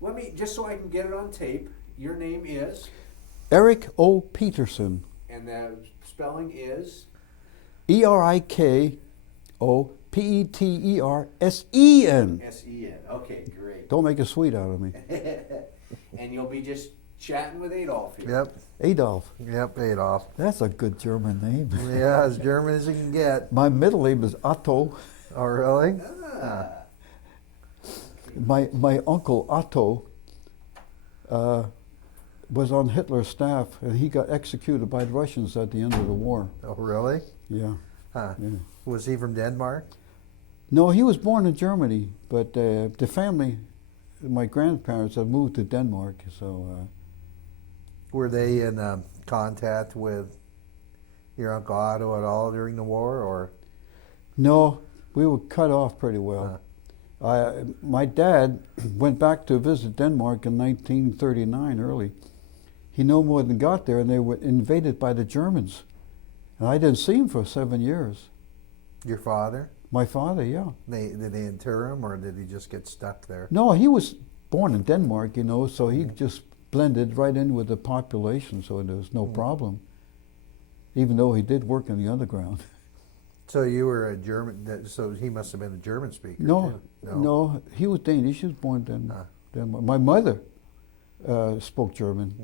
Let me, just so I can get it on tape, your name is? Erik O. Petersen. And the spelling is? Erikopetersen. S-E-N. Okay, great. Don't make a sweet out of me. And you'll be just chatting with Adolf here. Yep. Adolf. Yep, Adolf. That's a good German name. Yeah, as German as you can get. My middle name is Otto. Oh, really? Ah. My uncle Otto was on Hitler's staff, and he got executed by the Russians at the end of the war. Oh, really? Yeah. Huh. Yeah. Was he from Denmark? No, he was born in Germany, but the family, my grandparents, had moved to Denmark, so. Were they in contact with your Uncle Otto at all during the war, or? No, we were cut off pretty well. My dad went back to visit Denmark in 1939 early. He no more than got there, and they were invaded by the Germans. And I didn't see him for 7 years. Your father? My father, yeah. Did they inter him, or did he just get stuck there? No, he was born in Denmark, you know, so he just blended right in with the population, so there was no problem, even though he did work in the underground. So you were a German, so he must have been a German speaker, No, too. no, he was Danish. He was born in Denmark. My mother spoke German,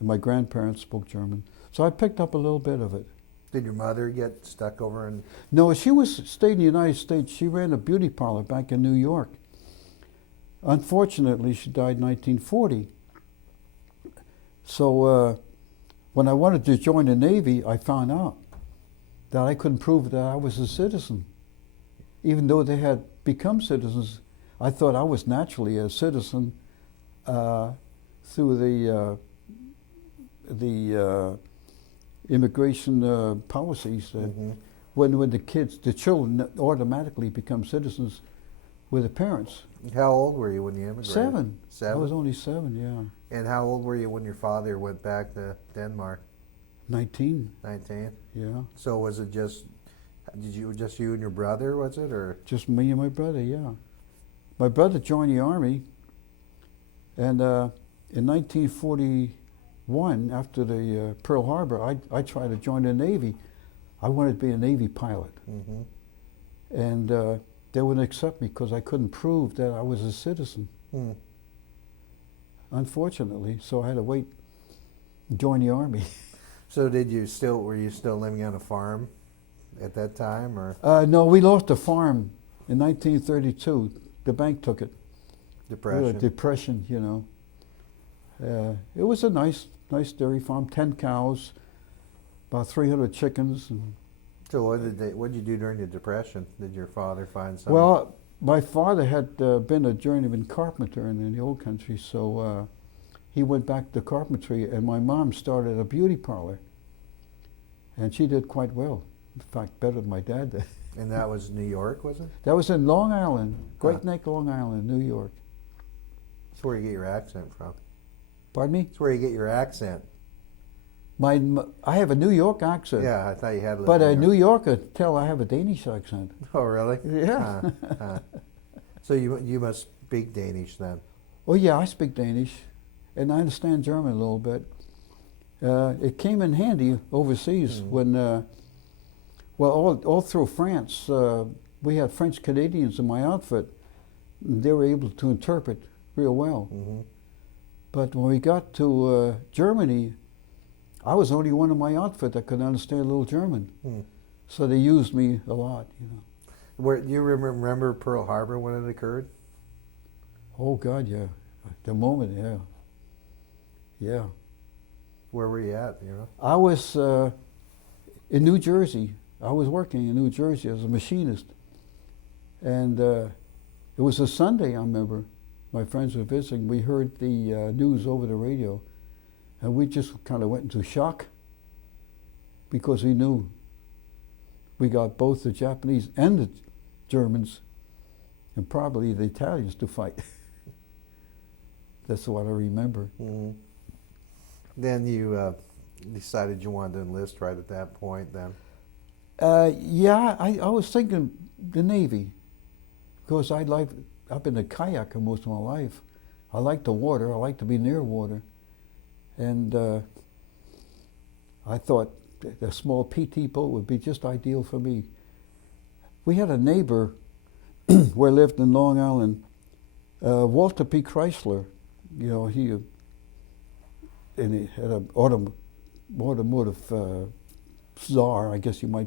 and my grandparents spoke German. So I picked up a little bit of it. Did your mother get stuck over in? No, she stayed in the United States. She ran a beauty parlor back in New York. Unfortunately, she died in 1940. So when I wanted to join the Navy, I found out that I couldn't prove that I was a citizen. Even though they had become citizens, I thought I was naturally a citizen through the immigration policies. When the children automatically become citizens with the parents. How old were you when you immigrated? 7. 7? I was only 7, yeah. And how old were you when your father went back to Denmark? 19. 19? Yeah. So was it just you and your brother, was it, or? Just me and my brother, yeah. My brother joined the Army, and in 1941, after the Pearl Harbor, I tried to join the Navy. I wanted to be a Navy pilot. And they wouldn't accept me because I couldn't prove that I was a citizen. Unfortunately, so I had to wait and join the Army. So were you still living on a farm at that time, or? No, we lost the farm in 1932. The bank took it. Depression. Depression, you know. It was a nice dairy farm, 10 cows, about 300 chickens. So what did you do during the Depression? Did your father find something? Well, my father had been a journeyman carpenter in the old country, so he went back to carpentry, and my mom started a beauty parlor. And she did quite well. In fact, better than my dad did. And that was New York, was it? That was in Long Island, Great Neck, Long Island, New York. That's where you get your accent from. Pardon me? That's where you get your accent. I have a New York accent. Yeah, I thought you had. But a New Yorker tell I have a Danish accent. Oh, really? Yeah. So you must speak Danish then? Oh yeah, I speak Danish, and I understand German a little bit. It came in handy overseas when, all through France, we had French Canadians in my outfit. And they were able to interpret real well. But when we got to Germany, I was the only one in my outfit that could understand a little German. So they used me a lot, you know. Do you remember Pearl Harbor when it occurred? Oh God, yeah. The moment, yeah. Yeah. Where were you at, you know? I was in New Jersey. I was working in New Jersey as a machinist. And it was a Sunday, I remember. My friends were visiting. We heard the news over the radio. And we just kind of went into shock because we knew we got both the Japanese and the Germans and probably the Italians to fight. That's what I remember. Then you decided you wanted to enlist right at that point then? Yeah, I was thinking the Navy because I've been a kayaker most of my life. I like the water. I like to be near water. And I thought a small PT boat would be just ideal for me. We had a neighbor where I lived in Long Island, Walter P. Chrysler. You know, he had an automotive czar, I guess you might